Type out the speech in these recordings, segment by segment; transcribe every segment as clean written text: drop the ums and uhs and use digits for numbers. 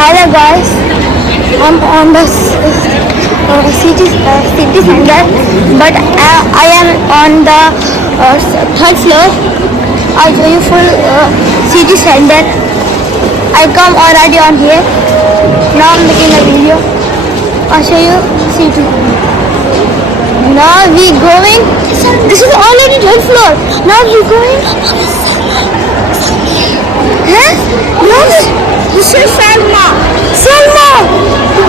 Hi there guys, I'm on the city center, but I am on the third floor. I'll show you full city center. I come already on here. Now I'm making a video. I'll show you city. Now we going. This is already third floor. Now we going. Huh? Yes. This is Salma. Salma!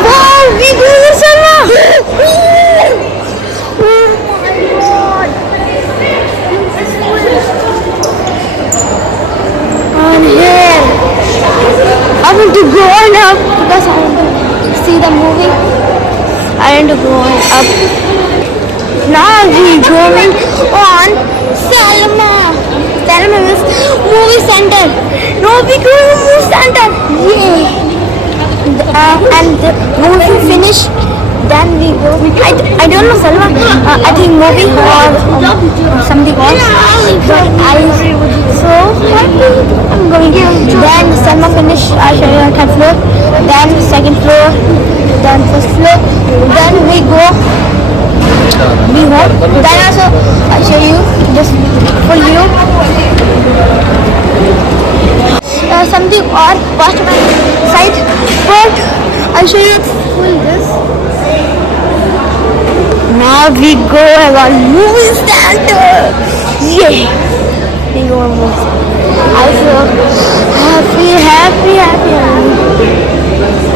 Wow, we go to Salma! Oh my god! I'm here. I want to go on up because I want to see the movie. I want to go on up. Now we going on Salma. Salma is movie center. Now we go to movie center. Yeah. And the movie finish, then we go. I don't know Salma. I think movie or something else. But I so happy. I'm going. Then Salma finish. I show you third floor. Then second floor. Then first floor. Then we go. We home. Then also I show you just full view. Something or past my side, but I'll show you full this. Now we go about movie center. Yeah, we go on movie center. I feel happy.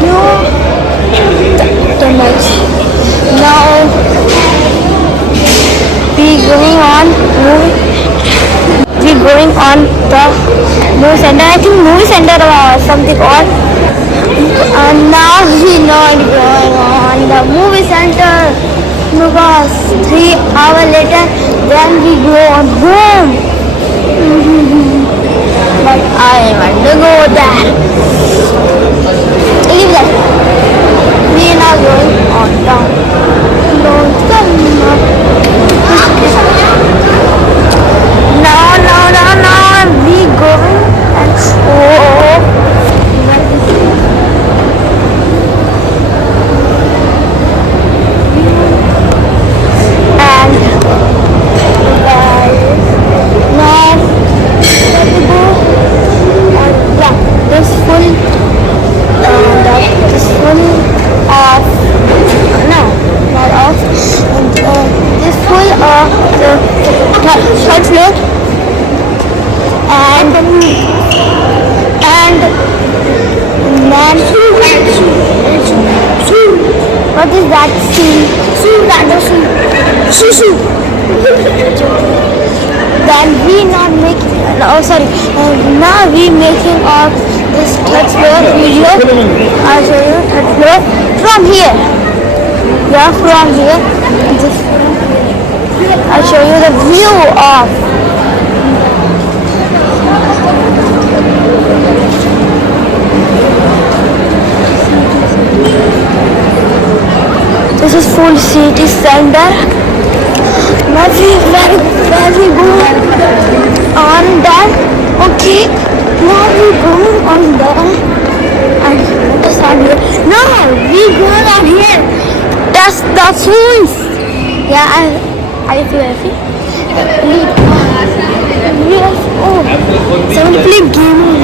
You so much. Now we going on movie. We're going on the movie center. I think movie center or something or now we're not going on the movie center because 3 hours later then we go on home. But I want to go there. Leave that. We are now going on down. Now we going and third floor and man what is that scene? Shoo. Then we not making now we making of this third floor video. I'll show you third floor from here. Yeah, from here. I'll show you the view of this is full city center. Now we go on that. Okay, now we going on there and now we go on here. That's the swings. Yeah, I feel happy. Yes. Oh, someone play games.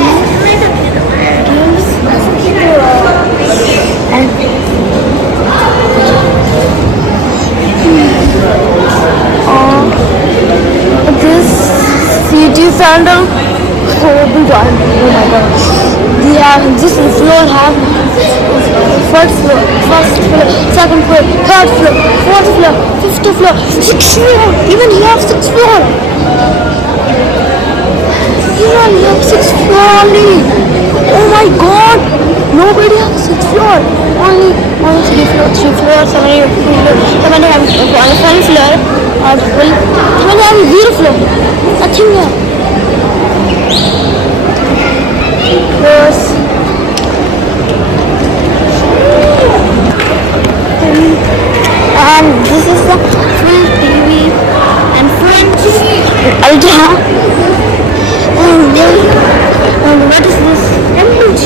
This city center. Oh my god. This floor have first floor, second floor, third floor, fourth floor, fifth floor, sixth floor. Even here have sixth floor. Here we have sixth floor only. Oh my god. Nobody has sixth floor. Only three floors, so many have one floor or full. How many have zero floor? Nothing here. Yes. And this is the full TV and full Ultra. And what is this? Image.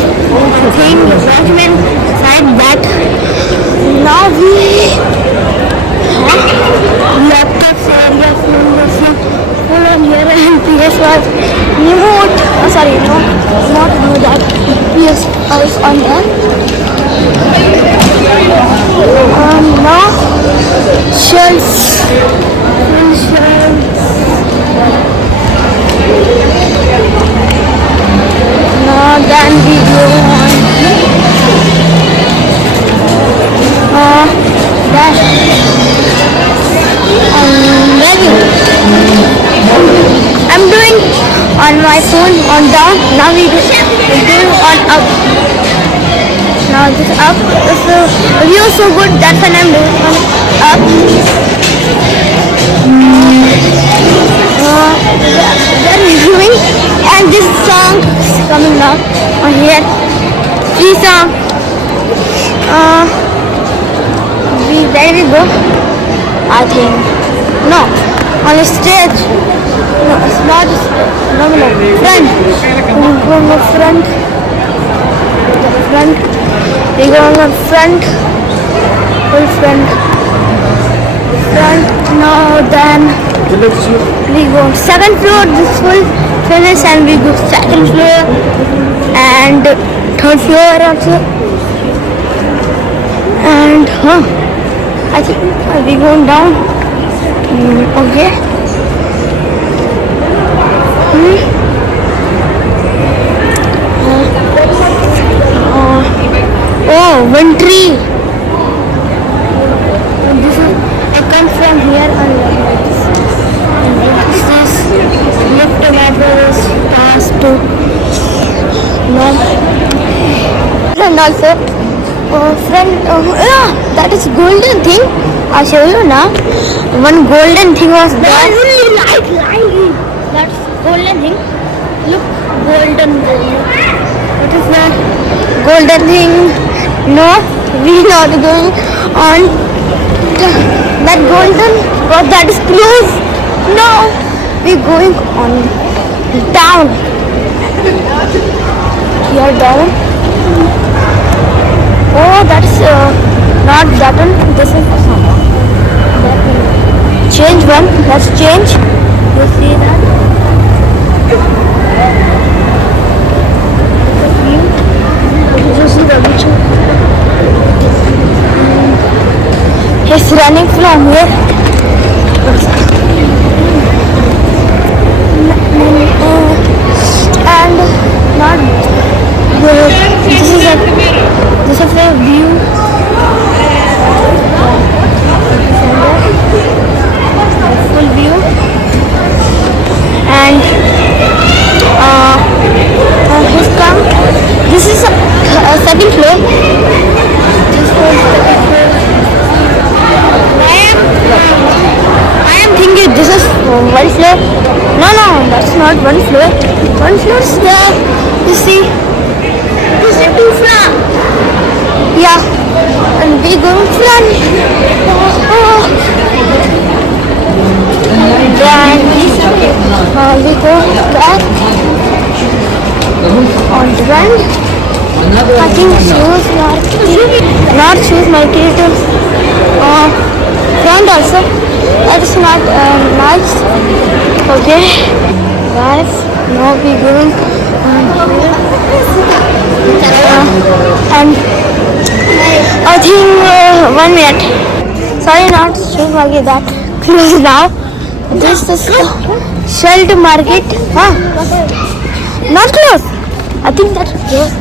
watching side that now we have laptops area full on here and PS was remote. Oh, sorry, no, not remote. That PS was on there. Now shelves, full shelves. Now then we go on. That I'm doing on my phone on down. Now we do on up. Now this up. The view is so good. That's when I'm doing on up. Then doing, and this song is coming now on here. Free song. Where we go? I think no, on the stage. No, it's not. No, front. We go on the front. We go on the front. Full front. Now then we go second floor. This full finish, and we go second floor and third floor also. And I think we going down. Okay. Oh, one tree. This is I come from here and this is lift tomatoes past to no. And also friend, yeah, that is golden thing. I'll show you now. One golden thing was there. That's golden thing. Look, golden. What is that? Golden thing. No, we not going on that golden. But that is close. No, we going on down. Here down. Oh, that's not that one. This is change one. Let's change. You see that? You see the picture? He's running from here. And not good. This is a view. Full view. And he's come. This is a second floor. This was second floor. I am thinking this is one floor. No, that's not one floor. One floor is there. You see. This is two floor. Yeah, and we go front. Then we go back on the front. I think shoes not shoes market. Front also. That is not nice. Okay, guys. Now we going and I think 1 minute. Sorry, not shoe market that closed now. This is the Shelled market. Not closed. I think that's closed.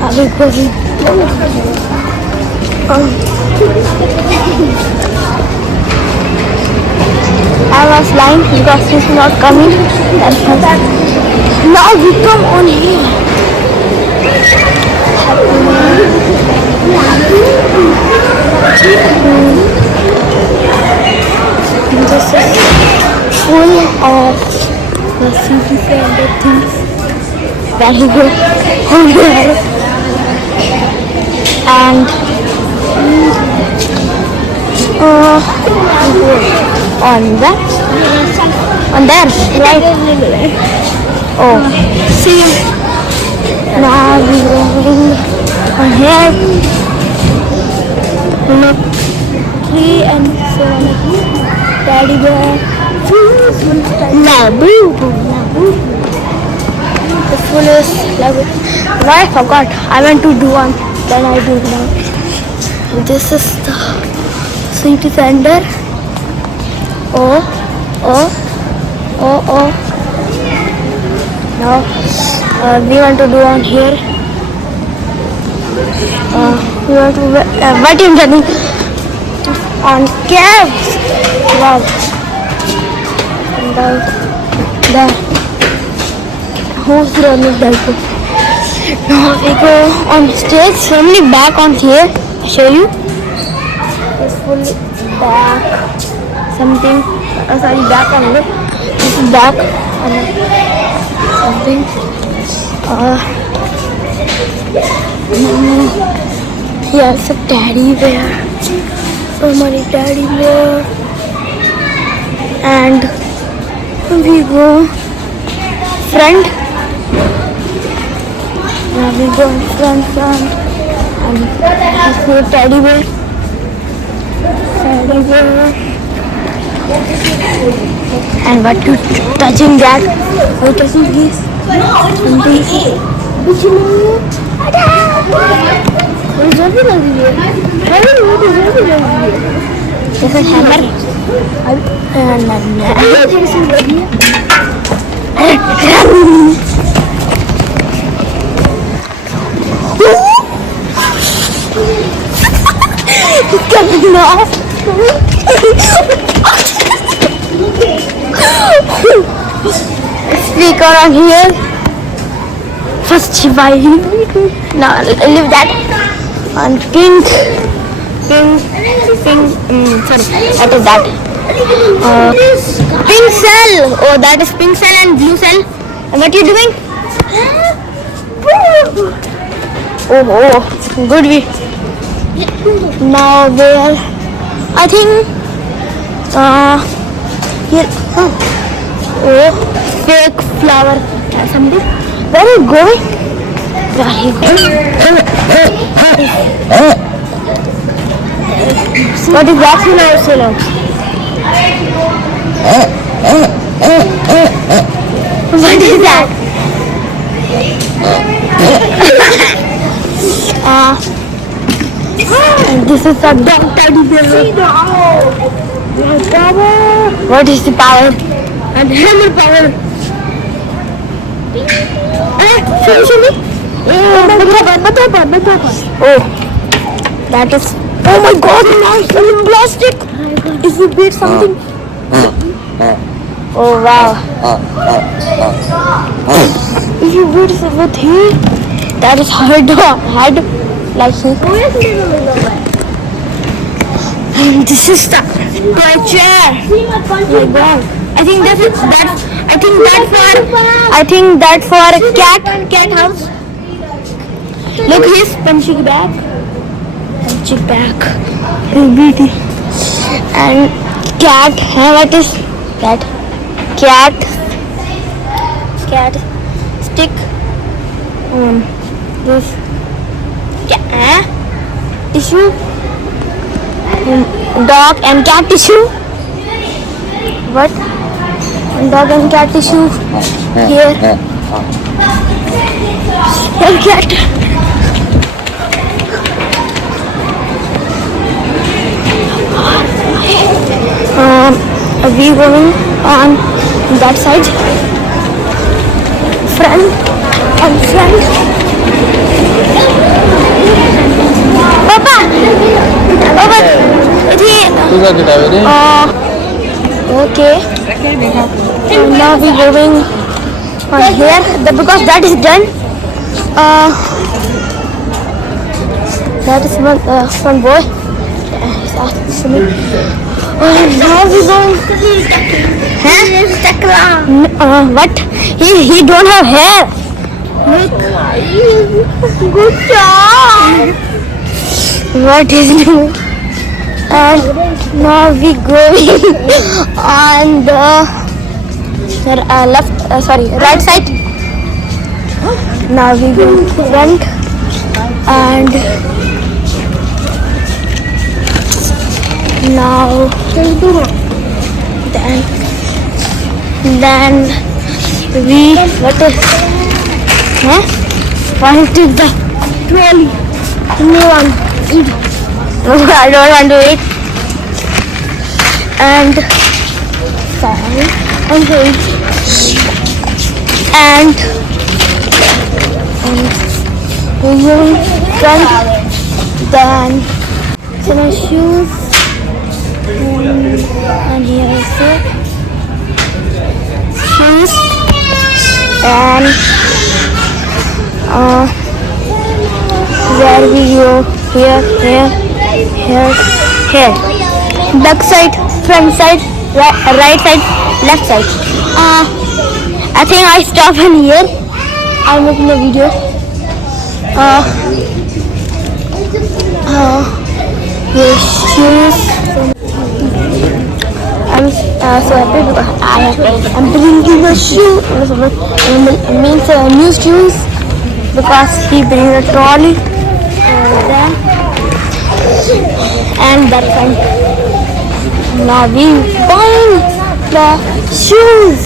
I will go in. I was lying because he's not coming. That's why. Now we come on here. This is full of the CPC and the things. Very good on there. And on there, right? Oh, see, now we going on here. Look, 3 and 7. Teddy bear. Labubu. The fullest Labubu. No, I forgot. I went to do one. Then I do it now. This is the city center. Oh. Now we want to do on here. We want to what are you doing on cabs? Wow. And there. Who's running that? Now we go on stage. Only back on here. I'll show you. It's fully back. Something. Sorry, back on it. This is back on something. Here's a teddy bear. So many teddy bear. And we go front. Now we go front. And let's go teddy bear. Teddy bear. And what you touching that? What touching this? This is hammer. It's coming off. Speaker on here. First Shivaji. Now leave that. On pink. Sorry, what is that? Pink cell. Oh, that is pink cell and blue cell. And what are you doing? Oh, good way. Now where? I think here. Oh, fake flower or something. Where are you going? Where are you going? What is that flower? What is that? And this is a dog teddy bear. What is the power? And hammer power. Show me. Oh, that is. Oh my God! Now it's in plastic. If you beat something. Oh wow. If you beat with here, that is hard like this. And this is my chair. Oh my God. I think that's for a cat house. Look, his punchy back. Beauty. And cat. What is that? Cat stick. This tissue. Dog and cat tissue. What? Dog and cat tissue. Here. And cat. We going on that side. Front. Papa. Okay. And now we going on here because that is done. That is one boy. Now we going. What? He don't have hair. Good job. What is new? And now we going on the right side. Now we go front and Now then we what is what is the trolley? No one eat. No, I don't want to eat. And sorry, and wait. And you front then some shoes and here also shoes and where we go here back side, front side, right side, left side. I think I stop in here. I'm making a video. Your shoes. I'm so happy because I'm bringing the shoe. It means new shoes because he brings a trolley there and that kind. Now we buying the shoes.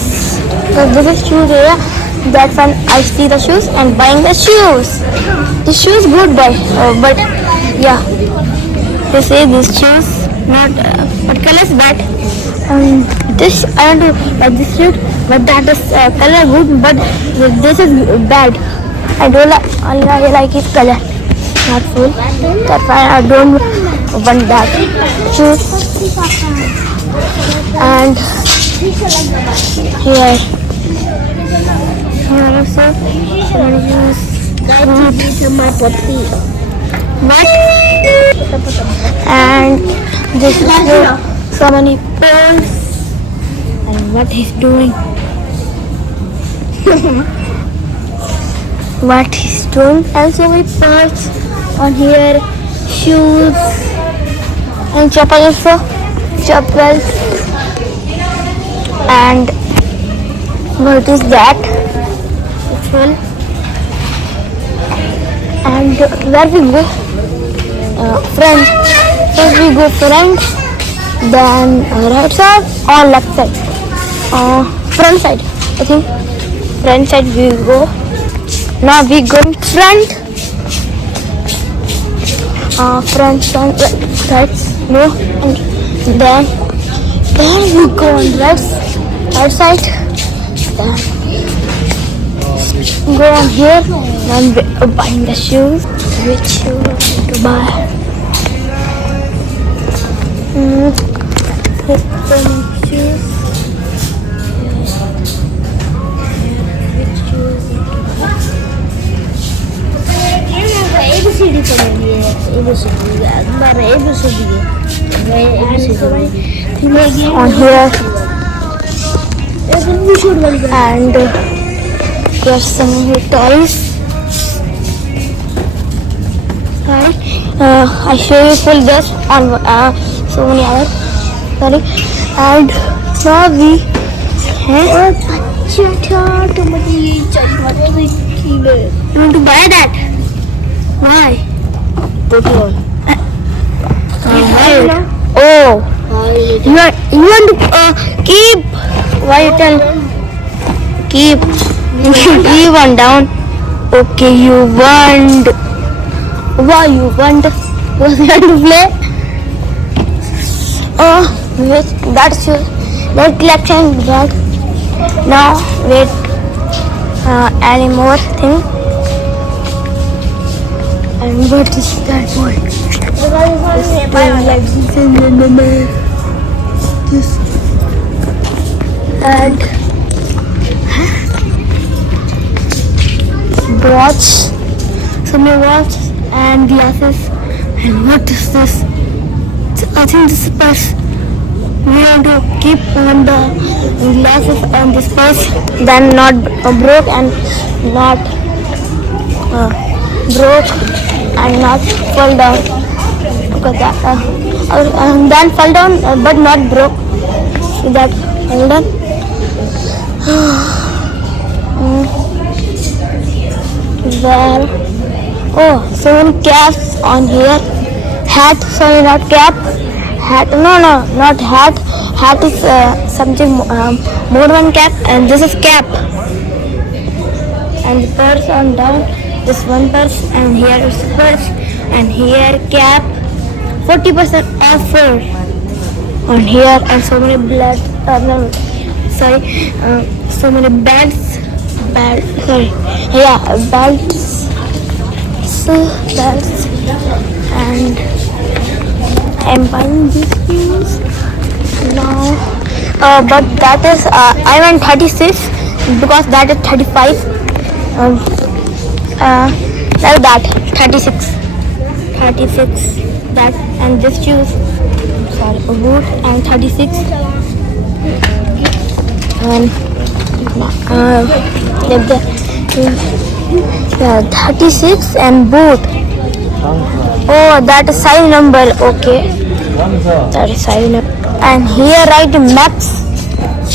So this is shoes area. That's when I see the shoes and buying the shoes. The shoes good buy, but yeah, they say these shoes not what color is that? This I don't know like this shoe, but that is color good, but this is bad. I don't like. Only I like his color, not full. That's why I don't want that shoe. And here also my potty. What? And this is so many poles. And what he's doing? What he's doing? And so many parts on here. Shoes and chappal also. Chappals. And what is that? And where we go? Front. First we go front, then right side or left side? Front side. I think front side we go. Now we go in front. Front, right, no, and then we go on right side. Then go on here. Then we're buying the shoes. Which shoe to buy? Here's some shoes. Which shoes? ABCD पढ़ेंगे ABCD हमारा ABCD है ABCD on here and there's some toys. Right, I show you full this on so many hours. Sorry, and now we have you want to buy that? Why? Oh, you want to keep? Why you tell? Keep. You want down? Okay, you want. Why you want? Was you want to play? Oh, wait, that's your that collection bag. Now wait, any more thing? And what is that one? This and watch, some watch and glasses. And what is this? I think this is purse. We want to keep on the glasses and this purse, then not broke and not broke and not fall down. Because that, then fall down but not broke. See that fall down. Well, oh, so many caps on here. Hat, sorry, not cap. Hat? No, not hat. Hat is something more than cap, and this is cap. And the purse on down. This one purse, and here is purse, and here cap. 40% offer on here, and so many blood. No, sorry, so many bags. Sorry, yeah, belts. Belts, and I'm buying these shoes now. But that is I went 36 because that is 35. Like that 36 that, and this shoes, sorry, a boot, and 36, and yeah, 36 and boot. Oh, that is size number. Okay, that is size number. And here write max,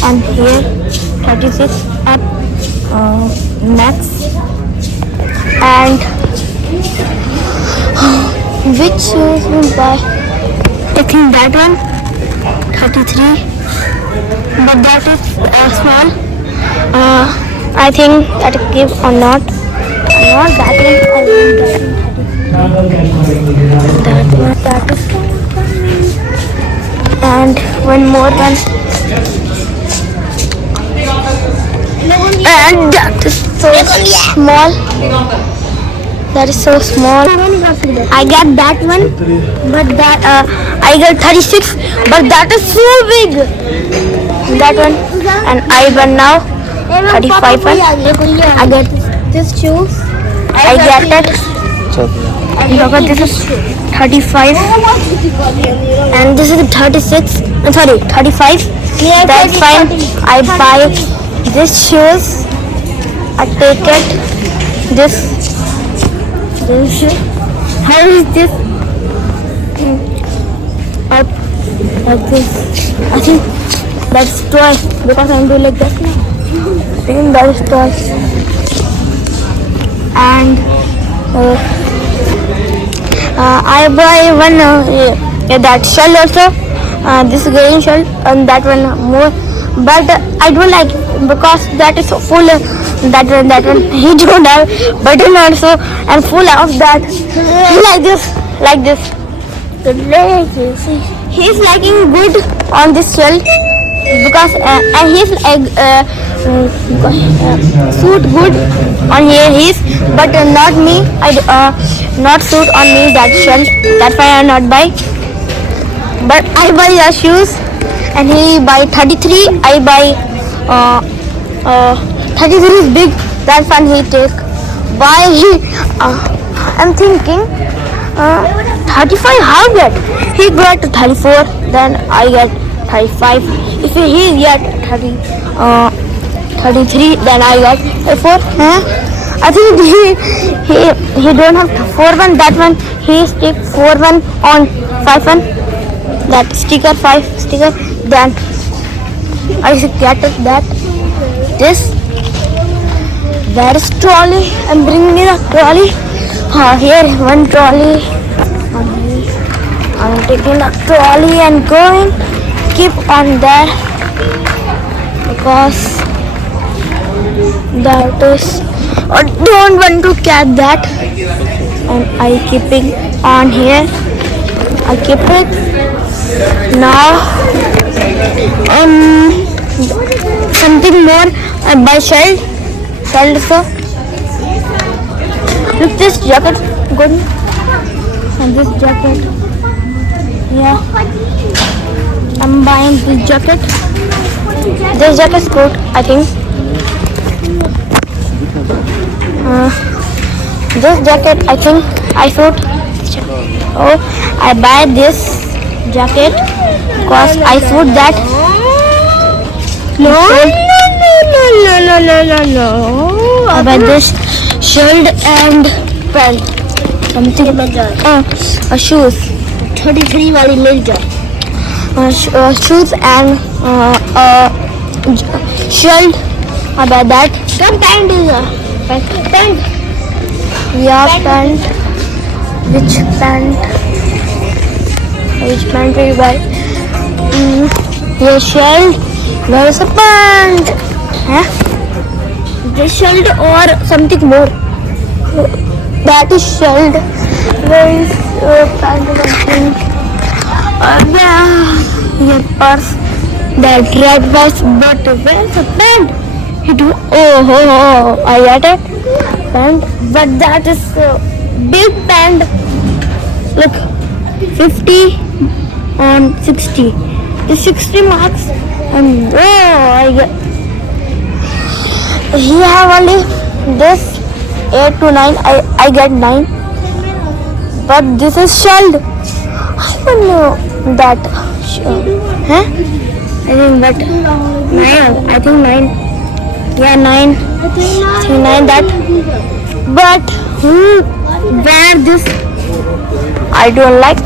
and here 36 up max. And which shoes will buy? I think that one 33, but that is small. I think that give or not. Not that one. That one. That is. And one more one. And that is so small. That is so small. I got that one, but that I got 36, but that is so big. That one, and I got now 35 one. I got this shoes. I got it. Because this is 35, and this is 36. Sorry, 35. That's fine. I buy this shoes. I take it. This. How is this? Up like this. I think that's twice because I'm doing like this now. I think that is twice. And I buy one that shell also. This green shell, and that one more. But I don't like it because that is full. That one he don't have button also, and full of that. Like this. He's liking good on this shell because and he's like suit good on here. He's but not me. Not suit on me that shell. That's why I not buy. But I buy the shoes, and he buy 33. I buy 33 is big. That's why he take. Why he? I'm thinking 35. How get? He got 34. Then I get 35. If he get 33, then I get 34. I think he don't have 4-1. That one he stick 4-1 on 5-1. That sticker 5 sticker. Then I get that. This. Where is trolley? And bring me the trolley. Here one trolley. I'm taking a trolley and going. Keep on there because that is. I don't want to catch that. And I keeping on here. I keep it now. Something more. I buy shell also. Look, this jacket good, and this jacket. Yeah, I'm buying this jacket. This jacket is good, I think. This jacket, I think I should. Oh, I buy this jacket because I should that. No. I buy this shirt and pant. Something like that. Shoes. 33 वाली मिल जाए. Shoes and shirt. I buy that. What pant is that? Pant. Yeah, pant. Which pant? Which pant will you buy? Yes, shield. Where is a pant? Huh? This shield or something more? That is shield. Where is pant or something? Yeah, purse. That red vest, but where's the pant? I got it. Pant, but that is big pant. Look, 50 on 60. It's 60 marks. And I get. He have only this 8 to 9. I get 9. But this is shield. I don't know that. Huh? I think that 9. I think 9. Yeah, 9. I think 9 that. But who wear this? I don't like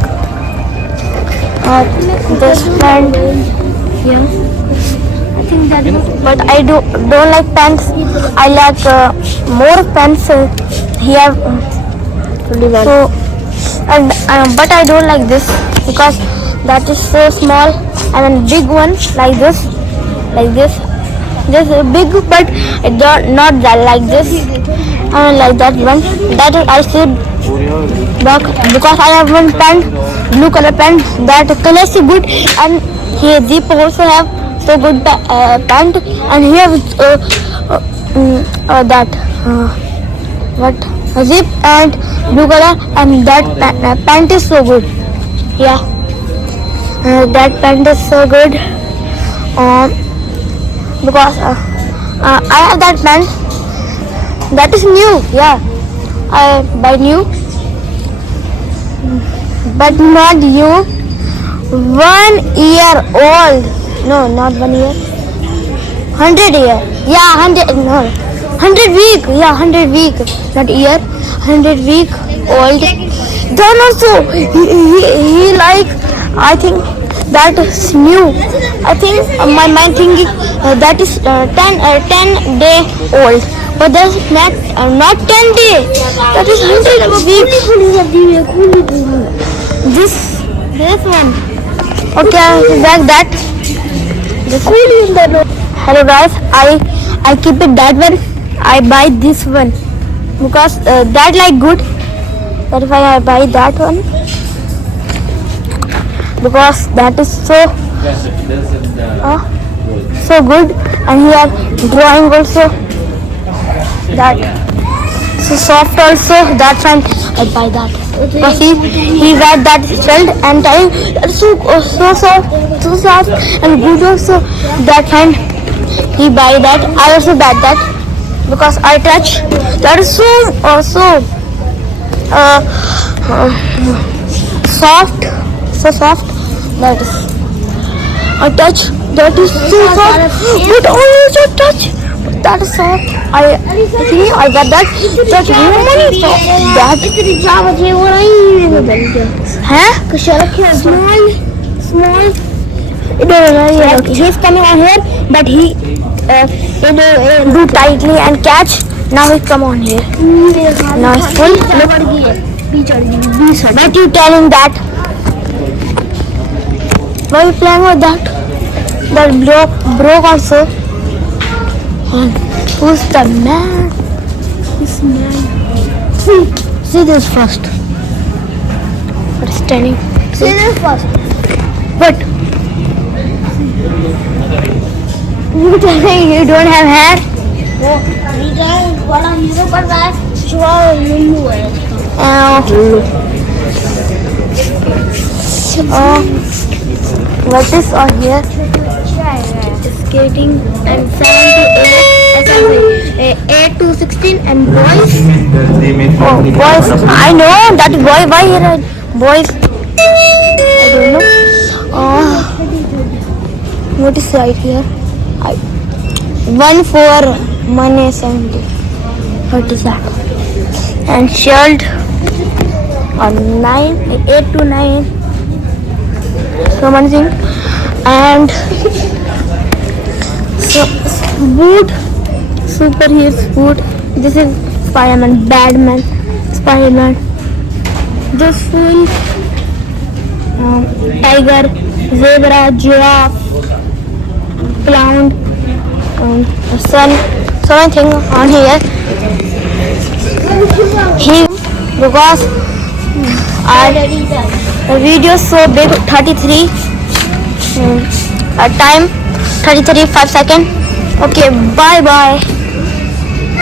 this pant. Yeah. I think that. But I don't like pants. I like more pants. Here. So and but I don't like this because that is so small, and then big one like this. This is big, but it not that like this. I don't like that one. That is I should block because I have one pant, blue color pant. That color is good, and here Zip also have so good pant, and here that what Zip and blue color, and that pant is so good. Yeah, that pant is so good. Because I have that pant. That is new. Yeah, I buy new, but not you. 1 year old. No, not 1 year. 100 year. Yeah, 100. No, 100 week. Yeah, 100 week. Not year. 100 week old. Then also he like. I think that is new. I think my mind thinking that is 10 day old. But that's not 10 day. That is 100 week. This one. Okay, like that. Hello guys, I keep it that one. I buy this one because that like good. That's why I buy that one because that is so good, and here drawing also that so soft also. That's why I buy that. Because he read that shield and time so soft and good also. That time he buy that. I also buy that because I touch. That is so soft, so soft. That is I touch. That is so soft. But also touch. That is soft. I think I got that. That's really soft. That. Huh? Small. He's coming on here, but he do tightly and catch. Now he come on here. Now it's full. But you tell him that. Why are you playing with that? That broke also. And who's the man? This man. See this first. What is standing? See this first. What? You telling you don't have hair? What is on here? Skating and 8 to 16 and boys. Oh, boys. I know that boy. Why here? Boys. I don't know. What is right here? 1 for 1 assembly. What is that? And shield on 8 to 9. So one thing. And so boot, superheroes boot. This is Spider-Man, Batman, Spider-Man. This full tiger, zebra, giraffe, clown, sun. So many things on here. Because our video is so big, 33 time 33 5 seconds. Okay, bye bye.